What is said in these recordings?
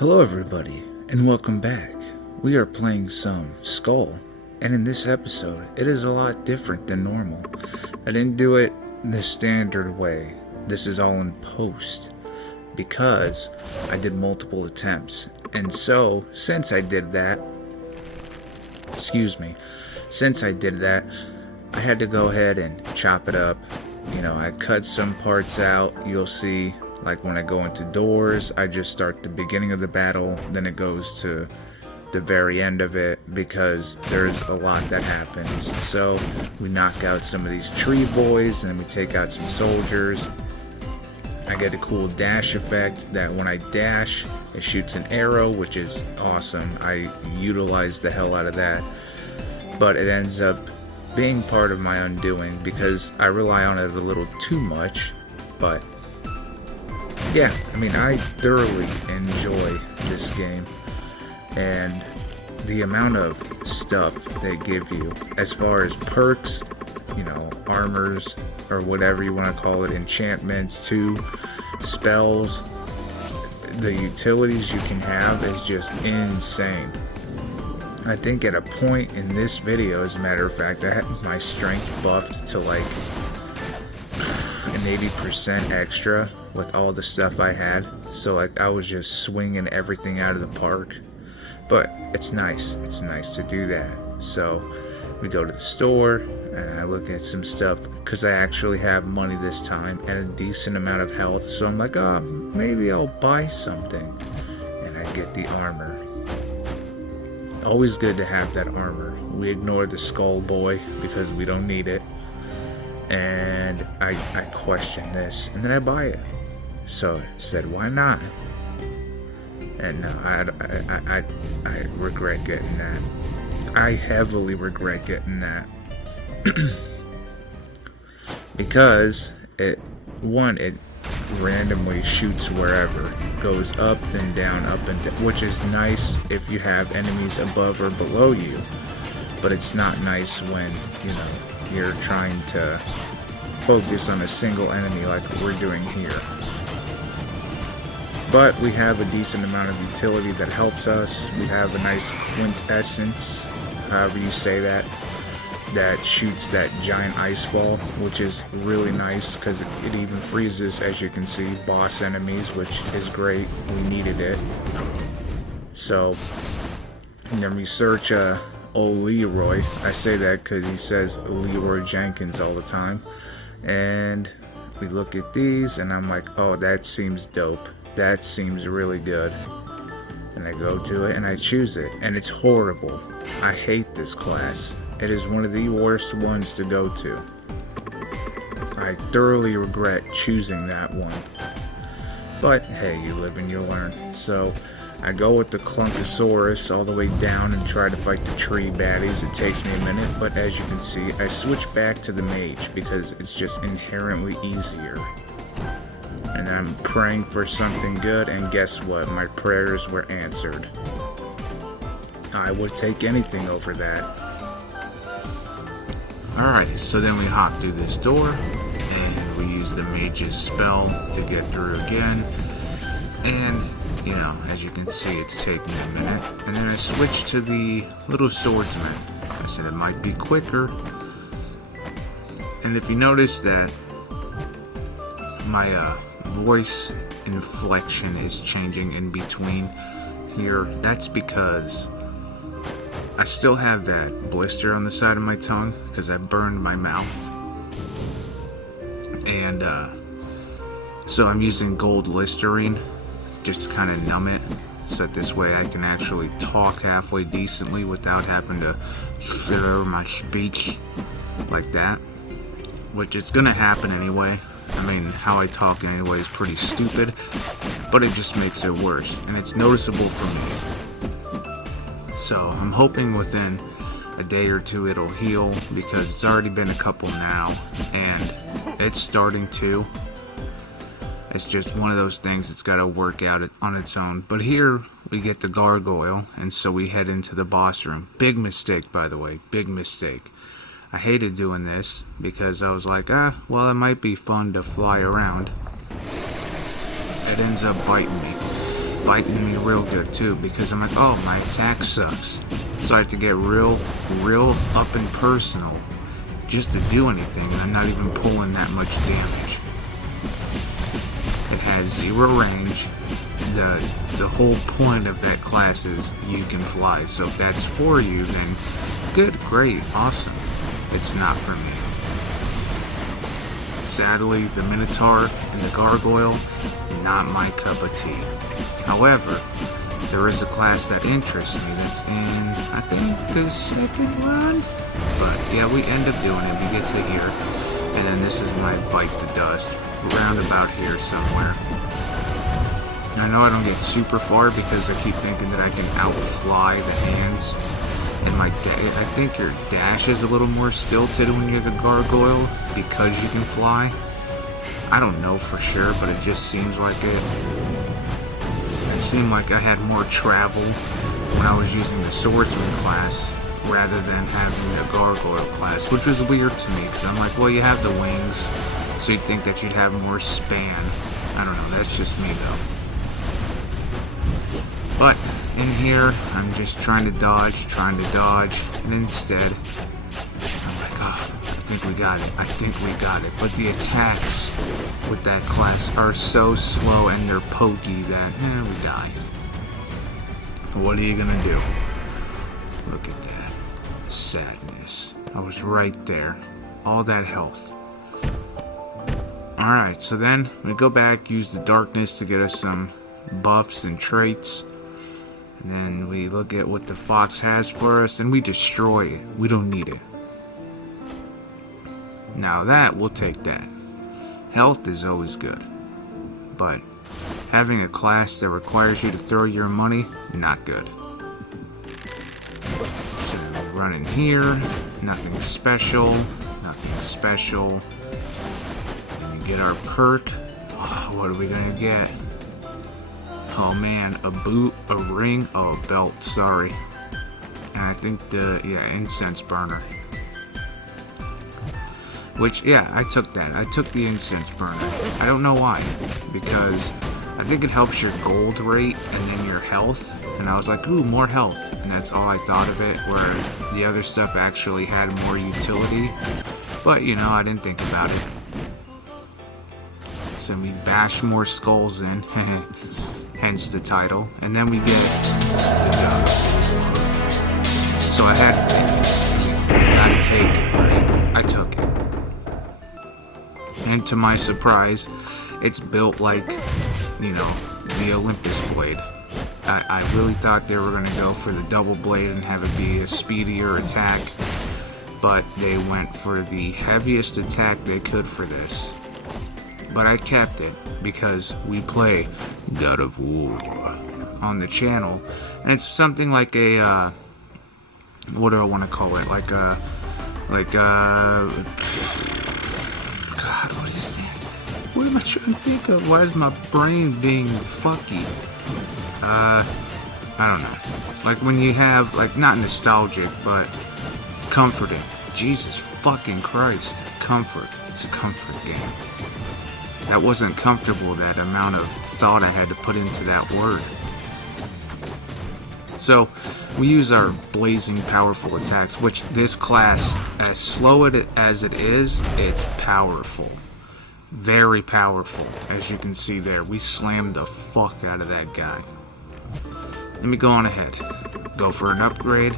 Hello everybody, and welcome back. We are playing some Skul, and in this episode, it is a lot different than normal. I didn't do it the standard way. This is all in post, because I did multiple attempts. And so, since I did that, I had to go ahead and chop it up. I cut some parts out. You'll see, like when I go into doors, I just start the beginning of the battle, then it goes to the very end of it, because there's a lot that happens. So we knock out some of these tree boys, and then we take out some soldiers. I get a cool dash effect that when I dash, it shoots an arrow, which is awesome. I utilize the hell out of that. But it ends up being part of my undoing because I rely on it a little too much. But yeah, I thoroughly enjoy this game, and the amount of stuff they give you as far as perks, armors, or whatever you want to call it, enchantments too, spells, the utilities you can have is just insane. I think at a point in this video, as a matter of fact, I had my strength buffed to like an 80% extra with all the stuff I had. So like I was just swinging everything out of the park. But it's nice. It's nice to do that. So we go to the store and I look at some stuff because I actually have money this time and a decent amount of health. So I'm like, maybe I'll buy something. And I get the armor. Always good to have that armor. We ignore the Skul boy because we don't need it. And I question this, and then I buy it. So I said, why not? And no, I regret getting that. I heavily regret getting that. Because it randomly shoots wherever, goes up and down, which is nice if you have enemies above or below you, but it's not nice when you're trying to focus on a single enemy like we're doing here. But we have a decent amount of utility that helps us. We have a nice quintessence, however you say that shoots that giant ice ball, which is really nice because it even freezes, as you can see, boss enemies, which is great. We needed it. So, and then we search old Leroy. I say that because he says Leroy Jenkins all the time. And we look at these, and I'm like, oh, that seems dope. That seems really good. And I go to it, and I choose it. And it's horrible. I hate this class. It is one of the worst ones to go to. I thoroughly regret choosing that one. But hey, you live and you learn. So I go with the Clunkosaurus all the way down and try to fight the tree baddies. It takes me a minute, but as you can see, I switch back to the mage because it's just inherently easier. And I'm praying for something good, and guess what? My prayers were answered. I would take anything over that. Alright, so then we hop through this door, and we use the mage's spell to get through again. And, as you can see, it's taking a minute. And then I switch to the little swordsman. I said it might be quicker. And if you notice that my voice inflection is changing in between here, that's because I still have that blister on the side of my tongue because I burned my mouth. And so I'm using gold Listerine just to kind of numb it, so that this way I can actually talk halfway decently without having to slur my speech like that, which is going to happen anyway. How I talk anyway is pretty stupid, but it just makes it worse, and it's noticeable for me. So I'm hoping within a day or two it'll heal, because it's already been a couple now, and it's starting to. It's just one of those things that's got to work out on its own. But here we get the gargoyle, and so we head into the boss room. Big mistake, by the way, big mistake. I hated doing this because I was like, well, it might be fun to fly around. It ends up biting me. biting me real good too, because I'm like, oh, my attack sucks. So I have to get real up and personal just to do anything, and I'm not even pulling that much damage. It has 0 range. The whole point of that class is you can fly. So if that's for you, then good, great, awesome. It's not for me. Sadly, the Minotaur and the Gargoyle, not my cup of tea. However, there is a class that interests me that's in, I think, the 2nd run? But yeah, we end up doing it. We get to here, and then this is my Bite the Dust, around about here somewhere. And I know I don't get super far because I keep thinking that I can outfly the hands. And I think your dash is a little more stilted when you're the Gargoyle because you can fly. I don't know for sure, but it just seems like it. It seemed like I had more travel when I was using the Swordsman class rather than having the Gargoyle class, which was weird to me because I'm like, well, you have the wings, so you'd think that you'd have more span. I don't know, that's just me though. But in here, I'm just trying to dodge, and instead, I'm like, oh, I think we got it. But the attacks with that class are so slow and they're pokey that, we die. What are you gonna do? Look at that. Sadness. I was right there. All that health. Alright, so then we go back, use the darkness to get us some buffs and traits. And then we look at what the fox has for us, and we destroy it. We don't need it. Now that, we'll take that. Health is always good. But having a class that requires you to throw your money, not good. So we run in here, nothing special. And we get our perk. Oh, what are we gonna get? Oh man, a boot, a ring, oh, a belt, sorry. And I think incense burner. Which, yeah, I took that. I took the incense burner. I don't know why. Because I think it helps your gold rate and then your health. And I was like, ooh, more health. And that's all I thought of it, where the other stuff actually had more utility. But, I didn't think about it. So we bash more skulls in. Hence the title. And then we get the dove. So I had to take it. Gotta take it, right? I took it. And to my surprise, it's built like, the Olympus blade. I really thought they were going to go for the double blade and have it be a speedier attack. But they went for the heaviest attack they could for this. But I kept it because we play God of War on the channel, and it's something like a what do I want to call it? God, what is that? What am I trying to think of? Why is my brain being fucky? I don't know. Like when you have not nostalgic, but comforting. Jesus fucking Christ, comfort. It's a comfort game. That wasn't comfortable, that amount of thought I had to put into that word. So, we use our blazing powerful attacks, which this class, as slow as it is, it's powerful. Very powerful, as you can see there. We slammed the fuck out of that guy. Let me go on ahead. Go for an upgrade.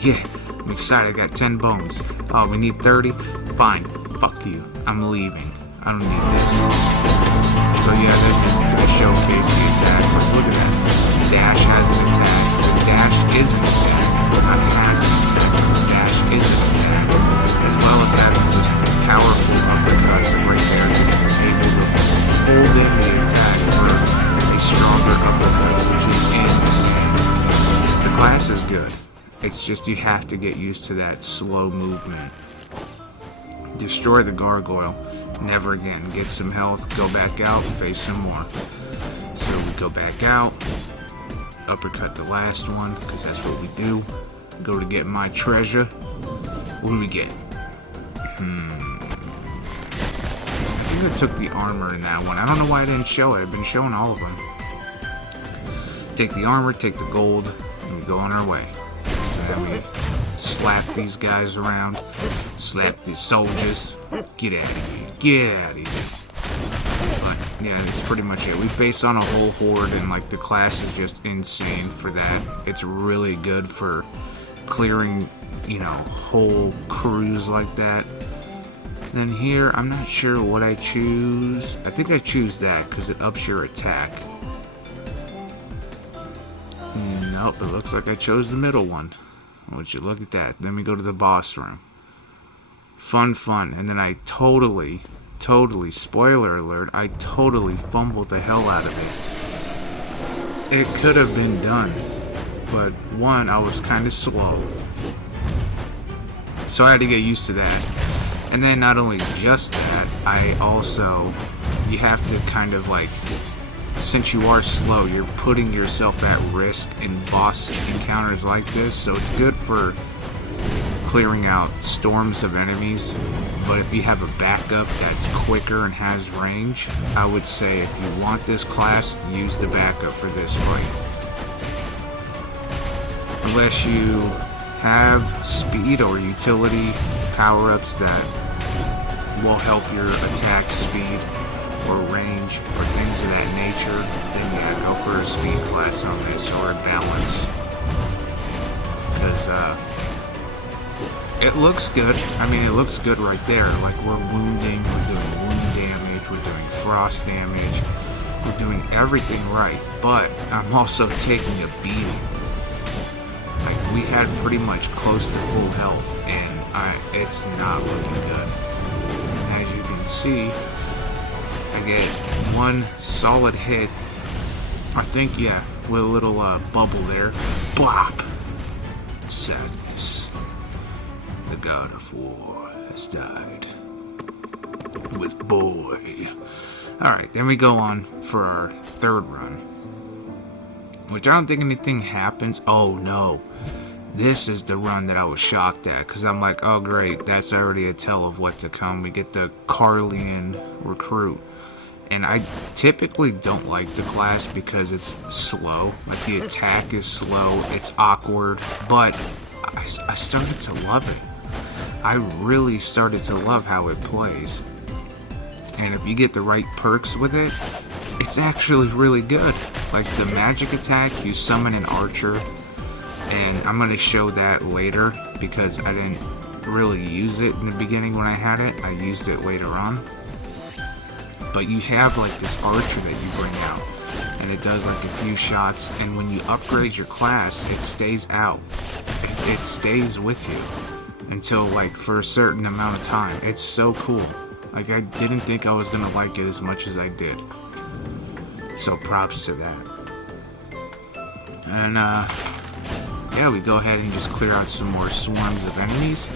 Yeah, I'm excited, I got 10 bones. Oh, we need 30? Fine, fuck you, I'm leaving. I don't need this. So yeah, that just gonna showcase the attacks. Like, look at that. The dash has an attack. The dash is an attack. Not has an attack. The dash is an attack. As well as having those powerful uppercuts right there. Just able to hold in the attack for a stronger uppercut, which is insane. The class is good. It's just you have to get used to that slow movement. Destroy the gargoyle. Never again. Get some health, go back out, face some more. So we go back out, uppercut the last one, because that's what we do. Go to get my treasure. What do we get? I think I took the armor in that one. I don't know why I didn't show it. I've been showing all of them. take the armor, take the gold, and we go on our way. And then we slap these guys around, slap these soldiers. Get out of here, get out of here. But yeah, that's pretty much it. We face on a whole horde, and like the class is just insane for that. It's really good for clearing, you know, whole crews like that. Then here, I'm not sure what I choose. I think I choose that because it ups your attack. Nope, it looks like I chose the middle one. Would you look at that? Then we go to the boss room. Fun. And then I totally, spoiler alert, I totally fumbled the hell out of it. It could have been done, but one, I was kind of slow. So I had to get used to that. And then not only just that, I also, you have to kind of like, since you are slow, you're putting yourself at risk in boss encounters like this, so it's good for clearing out storms of enemies. But if you have a backup that's quicker and has range, I would say if you want this class, use the backup for this fight. Unless you have speed or utility power-ups that will help your attack speed or range or things of that nature, then yeah, go for a speed class on this or a balance. Because it looks good. I mean, it looks good right there. Like, we're wounding, we're doing wound damage, we're doing frost damage, we're doing everything right. But I'm also taking a beating. Like, we had pretty much close to full health, and it's not looking good. As you can see, I get one solid hit, I think, yeah, with a little bubble there. Blop! Sadness. The god of war has died. With boy. Alright, then we go on for our third run. Which I don't think anything happens. Oh no. This is the run that I was shocked at, because I'm like, oh great, that's already a tell of what to come. We get the Carlian recruit. And I typically don't like the class because it's slow. Like, the attack is slow, it's awkward, but I started to love it. I really started to love how it plays. And if you get the right perks with it, it's actually really good. Like, the magic attack, you summon an archer, and I'm going to show that later because I didn't really use it in the beginning when I had it. I used it later on. But you have like this archer that you bring out, and it does like a few shots, and when you upgrade your class, it stays out. It stays with you until like for a certain amount of time. It's so cool. Like, I didn't think I was going to like it as much as I did. So props to that. And yeah, we go ahead and just clear out some more swarms of enemies,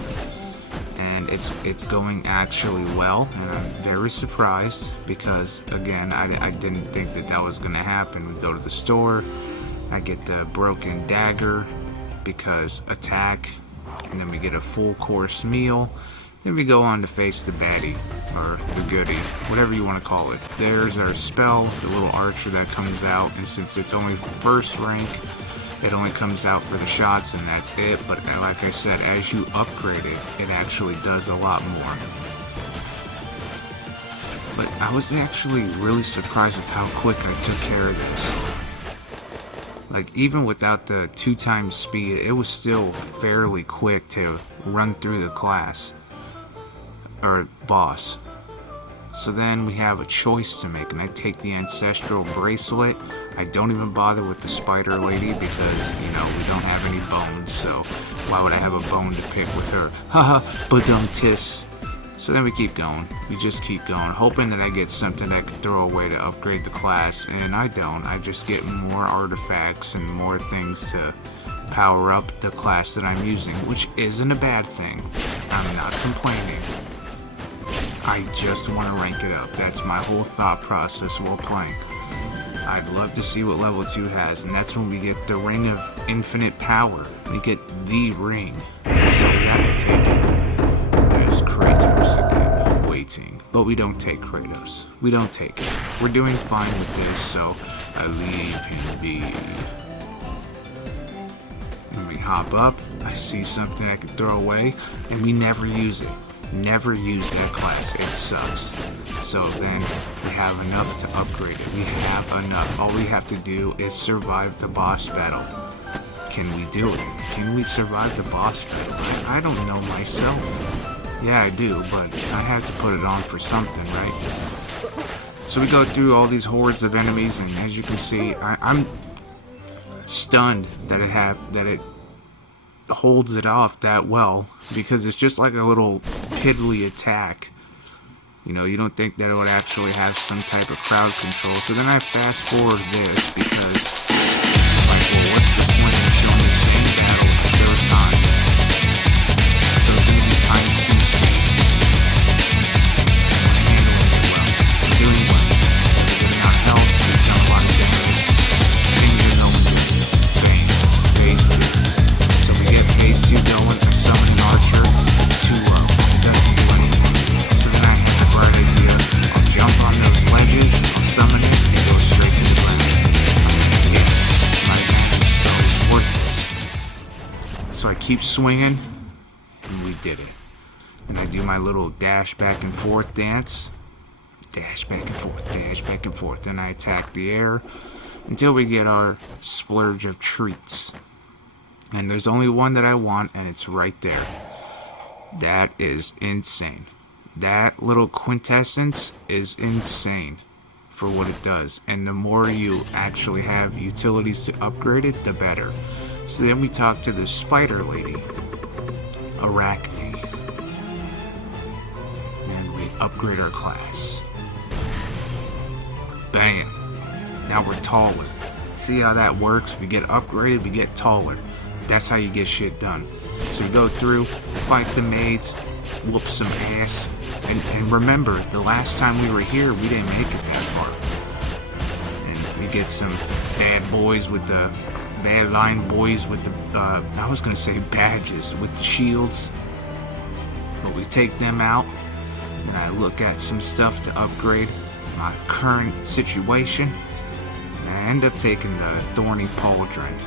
and it's going actually well, and I'm very surprised because, again, I didn't think that was going to happen. We go to the store, I get the broken dagger because attack, and then we get a full course meal. Then we go on to face the baddie, or the goodie, whatever you want to call it. There's our spell, the little archer that comes out, and since it's only first rank, it only comes out for the shots, and that's it. But like I said, as you upgrade it, it actually does a lot more. But I was actually really surprised with how quick I took care of this. Like, even without the 2x speed, it was still fairly quick to run through the class. Or boss. So then we have a choice to make, and I take the ancestral bracelet. I don't even bother with the spider lady because, you know, we don't have any bones, so why would I have a bone to pick with her? Haha, badum-tis. So then we keep going. We just keep going, hoping that I get something that I can throw away to upgrade the class, and I don't. I just get more artifacts and more things to power up the class that I'm using, which isn't a bad thing. I'm not complaining. I just want to rank it up. That's my whole thought process while playing. I'd love to see what level 2 has, and that's when we get the Ring of Infinite Power. We get the ring, so we have to take it. There's Kratos again, waiting. But we don't take Kratos. We don't take it. We're doing fine with this, so leave him be. And we hop up. I see something I can throw away, and we never use it. Never use that class. It sucks. So then we have enough to upgrade it. We have enough. All we have to do is survive the boss battle. Can we do it? Can we survive the boss battle? I don't know myself. Yeah, I do, but I have to put it on for something, right? So we go through all these hordes of enemies, and as you can see, I'm stunned that it holds it off that well, because it's just like a little piddly attack. You know, you don't think that it would actually have some type of crowd control. So then I fast forward this because, like, well, what's the point of showing the same battle a third time? So it's going to be time to speed. I'm handling it well. I'm doing well. We're getting our health. We've done a lot of damage. Things are going good. Bang. Phase 2. So we get phase 2 going. I summon an archer. Too low. It doesn't do anything. So then I have the bright idea. I'll jump on those ledges. I'll summon it and go straight to the ground. My advantage is so worthless. So I keep swinging, and we did it. And I do my little dash back and forth dance. Dash back and forth, dash back and forth. Then I attack the air until we get our splurge of treats. And there's only one that I want, and it's right there. That is insane. That little quintessence is insane for what it does. And the more you actually have utilities to upgrade it, the better. So then we talk to the spider lady, Arachne. And we upgrade our class. Bam. Now we're taller. See how that works? We get upgraded, we get taller. That's how you get shit done. So you go through, fight the maids, whoop some ass. And remember, the last time we were here, we didn't make it that far. And we get some bad boys with the bad line boys with the I was gonna say badges with the shields. But we take them out, and I look at some stuff to upgrade my current situation. And I end up taking the Thorny Pauldron.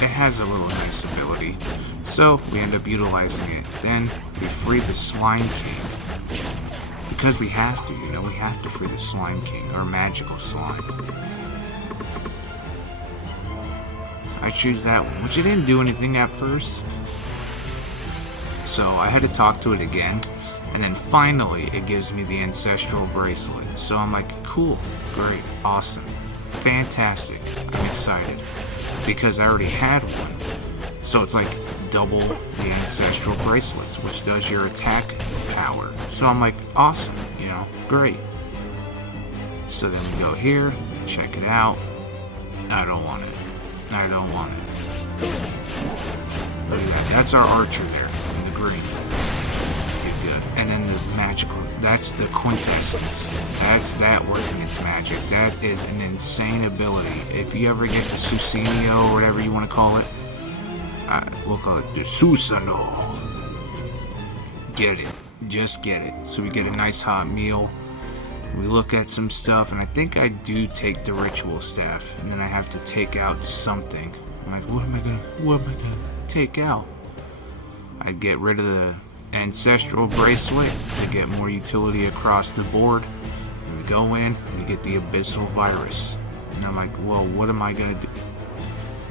It has a little nice ability, so we end up utilizing it. Then we free the Slime King. Because we have to, you know, we have to free the Slime King, our magical slime. I choose that one, which it didn't do anything at first. So I had to talk to it again, and then finally it gives me the Ancestral Bracelet. So I'm like, cool, great, awesome, fantastic, I'm excited. Because I already had one. So it's like double the Ancestral Bracelets, which does your attack power. So I'm like, awesome, you know, great. So then we go here, check it out. I don't want it. I don't want it. Look at that. That's our archer there, in the green. Did good. And then the magical, that's the quintessence. That's that working its magic. That is an insane ability. If you ever get the Susanoo, or whatever you want to call it, we'll call it the Susanoo. Get it. Just get it. So we get a nice hot meal. We look at some stuff, and I think I do take the ritual staff, and then I have to take out something. I'm like, what am I gonna take out? I get rid of the Ancestral Bracelet to get more utility across the board. And we go in, we get the Abyssal Virus. And I'm like, well, what am I gonna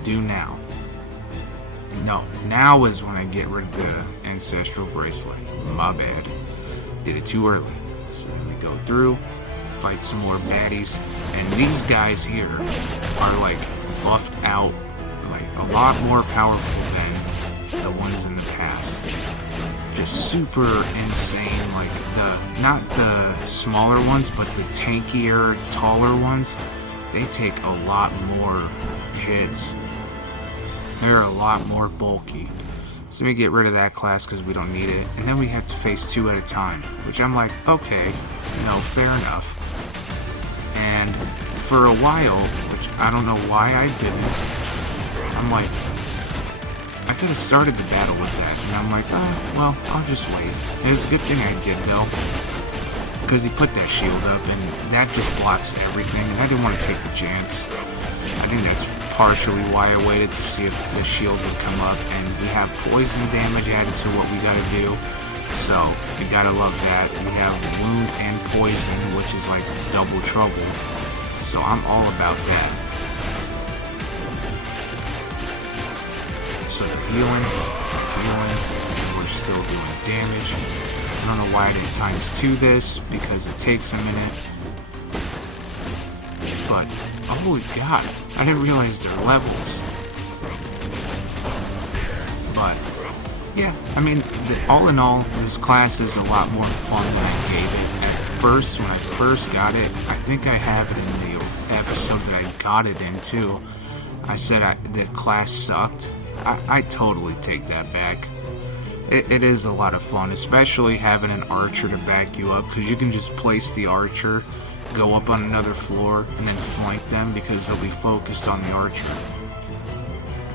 do now? No, now is when I get rid of the Ancestral Bracelet. My bad. Did it too early. So then we go through, fight some more baddies, and these guys here are like buffed out, like a lot more powerful than the ones in the past. Just super insane, like not the smaller ones, but the tankier, taller ones. They take a lot more hits. They're a lot more bulky. So we get rid of that class because we don't need it. And then we have to face 2 at a time, which I'm like, okay, you know, fair enough. And for a while, which I don't know why I didn't, I'm like, I could have started the battle with that. And I'm like, oh, well, I'll just wait. And it's a good thing I did, though. because he put that shield up, and that just blocks everything, and I didn't want to take the chance. I think that's partially why I waited to see if the shield would come up, and we have poison damage added to what we gotta do, so you gotta love that. We have wound and poison, which is like double trouble, so I'm all about that. So healing, and we're still doing damage. I don't know why I didn't ×2 this, because it takes a minute. But, holy god, I didn't realize their levels. But, yeah, I mean, all in all, this class is a lot more fun than I gave it. At first, when I first got it, I think I have it in the episode that I got it in too. I said the class sucked. I totally take that back. It is a lot of fun, especially having an archer to back you up, because you can just place the archer, go up on another floor, and then flank them because they'll be focused on the archer,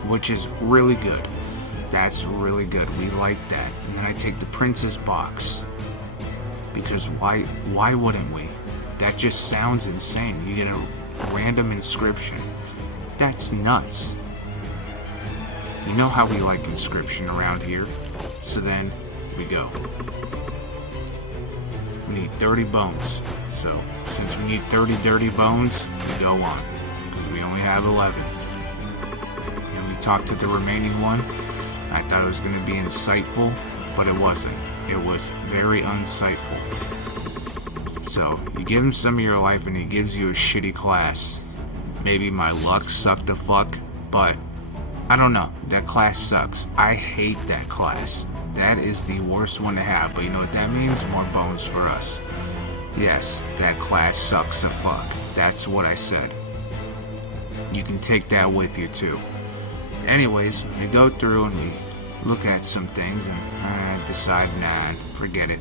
which is really good. That's really good. We like that. And then I take the princess box, because why wouldn't we? That just sounds insane. You get a random inscription. That's nuts. You know how we like inscription around here. So then we go. We need 30 bones. So since we need 30 dirty bones, we go on, because we only have 11. And we talked to the remaining one. I thought it was going to be insightful, but it wasn't. It was very unsightful. So you give him some of your life and he gives you a shitty class. Maybe my luck sucked the fuck, but I don't know. That class sucks. I hate that class. That is the worst one to have, but you know what that means? More bones for us. Yes, that class sucks a fuck. That's what I said. You can take that with you too. Anyways, we go through and we look at some things and decide, nah, forget it.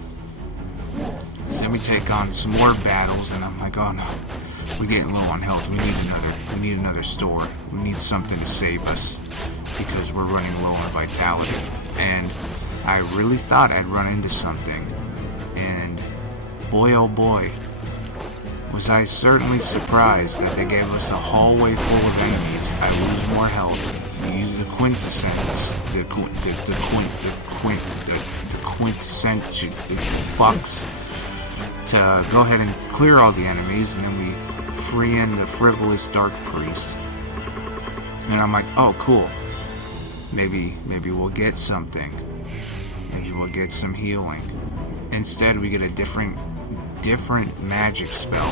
So then we take on some more battles, and I'm like, oh no, we're getting low on health. We need another store. We need something to save us, because we're running low on vitality. And I really thought I'd run into something, and boy oh boy, was I certainly surprised that they gave us a hallway full of enemies. I lose more health. We use the quintessence, the quintessential bucks to go ahead and clear all the enemies, and then we free in the frivolous dark priest. And I'm like, oh cool, maybe we'll get something. Maybe we'll get some healing. Instead, we get a different magic spell,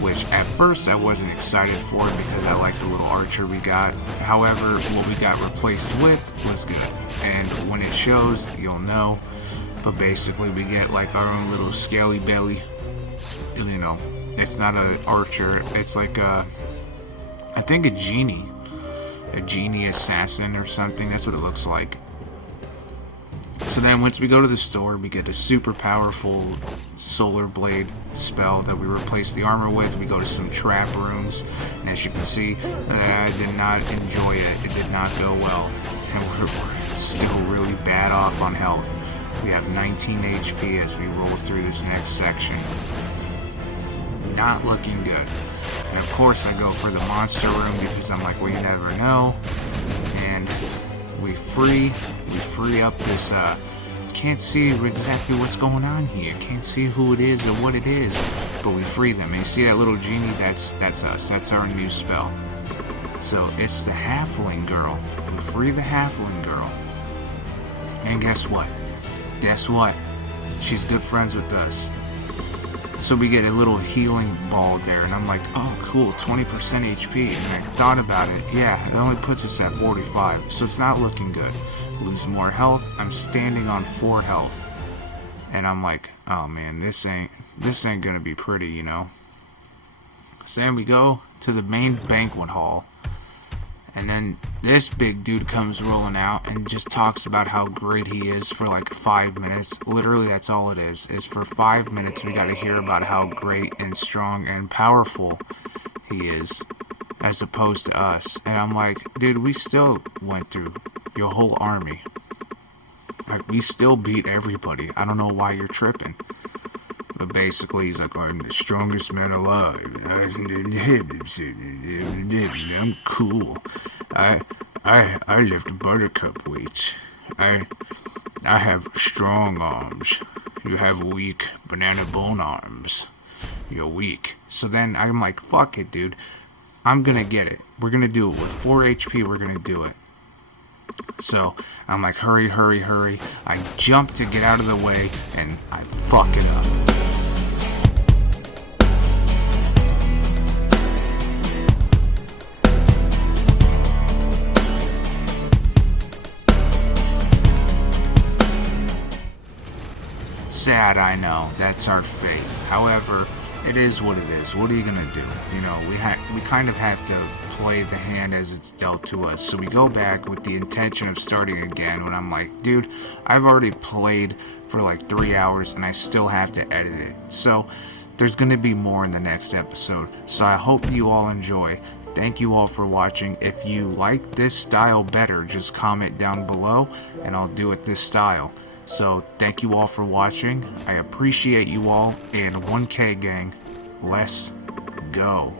which at first I wasn't excited for because I like the little archer we got. However, what we got replaced with was good, and when it shows, you'll know. But basically, we get like our own little scaly belly. You know, it's not an archer. It's like I think a genie assassin or something. That's what it looks like. So then once we go to the store, we get a super powerful solar blade spell that we replace the armor with. We go to some trap rooms, and as you can see, I did not enjoy it. It did not go well, and we're still really bad off on health. We have 19 HP as we roll through this next section. Not looking good. And of course I go for the monster room because I'm like, well, you never know. And we free up this, can't see exactly what's going on here. Can't see who it is or what it is. But we free them. And you see that little genie? That's us. That's our new spell. So it's the halfling girl. We free the halfling girl. And guess what? She's good friends with us. So we get a little healing ball there, and I'm like, oh cool, 20% HP, and I thought about it, yeah, it only puts us at 45, so it's not looking good. Lose more health, I'm standing on 4 health, and I'm like, oh man, this ain't gonna be pretty, you know. So then we go to the main banquet hall, and then this big dude comes rolling out and just talks about how great he is for like 5 minutes. Literally, that's all it is for 5 minutes we gotta hear about how great and strong and powerful he is, as opposed to us. And I'm like, dude, we still went through your whole army. Like, we still beat everybody. I don't know why you're tripping. But basically, he's like, I'm the strongest man alive. I'm cool. I lift buttercup weights. I have strong arms. You have weak banana bone arms. You're weak. So then I'm like, fuck it, dude. I'm gonna get it. We're gonna do it with 4 HP. We're gonna do it. So I'm like, hurry. I jump to get out of the way, and I fuck it up. Sad, I know. That's our fate. However, it is what it is. What are you gonna do? You know, we kind of have to play the hand as it's dealt to us. So we go back with the intention of starting again when I'm like, dude, I've already played for like 3 hours and I still have to edit it. So there's gonna be more in the next episode. So I hope you all enjoy. Thank you all for watching. If you like this style better, just comment down below and I'll do it this style. So, thank you all for watching. I appreciate you all, and 1K gang, let's go.